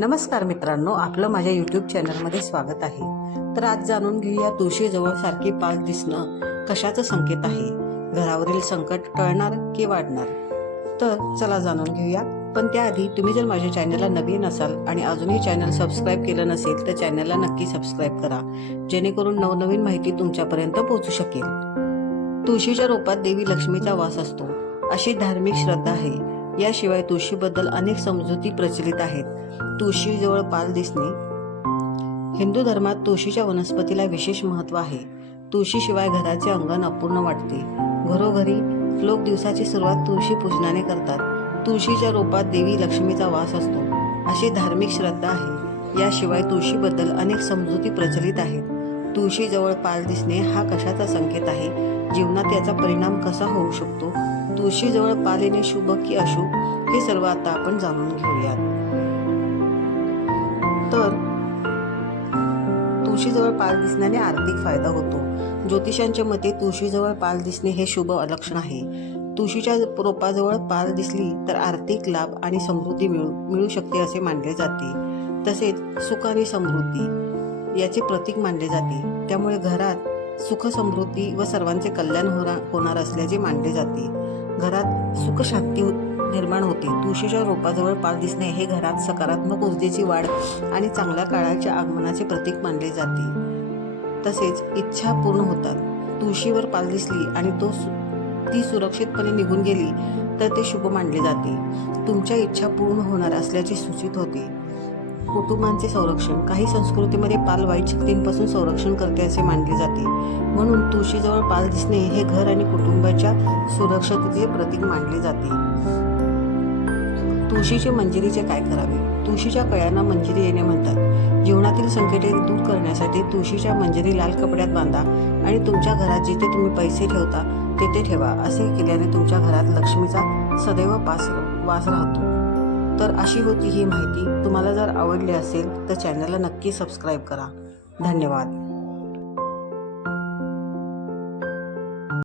नमस्कार मित्रांनो आपलं माझ्या यूट्यूब चॅनलमध्ये स्वागत आहे. तर आज जाणून घेऊया तुळशीजवळ सारखी पाच दिसणं कशाचं संकेत आहे? घरावरील संकट टळणार की वाढणार? तर चला जाणून घेऊया. पण त्याआधी तुम्ही जर माझ्या चॅनलला नवीन असाल आणि अजूनही चॅनल सबस्क्राईब केलं नसेल तर चॅनलला नक्की सबस्क्राईब करा. जेणेकरून नवनवीन माहिती तुमच्यापर्यंत पोहोचू शकेल. तुळशीच्या रोपात देवी लक्ष्मीचा वास असतो. अशी धार्मिक श्रद्धा आहे. याशिवाय तुळशीबद्दल अनेक समजुती प्रचलित आहेत. तुळशीजवळ पाल दिसणे. हिंदू धर्मात तुळशीच्या वनस्पतीला विशेष महत्त्व आहे. तुळशीशिवाय घराचे अंगण अपूर्ण वाटते. घरोघरी लोक दिवसाची सुरुवात तुळशी पूजनाने करतात. तुळशीच्या रोपात देवी लक्ष्मीचा वास असतो. अशी धार्मिक श्रद्धा आहे. याशिवाय तुळशीबद्दल अनेक समजुती प्रचलित आहेत. तुळशीजवळ पाल दिसणे हा कशाचा संकेत आहे? जीवनात याचा परिणाम कसा होऊ शकतो? तुळशीजवळ पाल येणे शुभ की अशुभ हे सर्व आता आपण जाणून घेऊयात. तर तुळशीजवळ पाल दिसण्याने आर्थिक फायदा होतो. ज्योतिषांच्या मते तुळशीजवळ पाल दिसणे हे शुभ लक्षण आहे. तुळशीच्या रोपाजवळ पाल दिसली तर आर्थिक लाभ आणि समृद्धी मिळू मिळू शकते असे मानले जाते. तसेच सुख आणि समृद्धी याचे प्रतीक मानले जाते. त्यामुळे घरात सुख समृद्धी व सर्वांचे कल्याण होणार होणार असल्याचे मानले जाते. घरात सुखशांती निर्माण होते. तुळशीच्या रोपाजवळ पाल दिसणे हे घरात सकारात्मक ऊर्जेची वाढ आणि चांगल्या काळाच्या आगमनाचे प्रतीक मानले जाते. तसेच इच्छा पूर्ण होतात. तुळशीवर पाल दिसली आणि तो ती सुरक्षितपणे निघून गेली तर ते शुभ मानले जाते. तुमच्या इच्छा पूर्ण होणार असल्याचे सूचित होते. कुटुंबांचे संरक्षण. काही संस्कृतीमध्ये पाल वाईट शक्तींपासून संरक्षण करते असे मानले जाते. म्हणून तुळशीजवळ पाल दिसणे हे घर आणि कुटुंबाच्या सुरक्षतेचे प्रतीक मानले जाते. तुळशीचे मंजिरीचे काय करावे? तुळशीच्या कळ्यांना मंजिरी येणे म्हणतात. जीवनातील संकटे दूर करण्यासाठी तुळशीच्या मंजिरी लाल कपड्यात बांधा आणि तुमच्या घरात जिथे तुम्ही पैसे ठेवता तेथे ठेवा असे केल्याने तुमच्या घरात लक्ष्मीचा सदैव पास वास राहतो. तर अशी होती ही माहिती. तुम्हाला जर आवडली असेल तर चॅनलला नक्की सबस्क्राईब करा. धन्यवाद.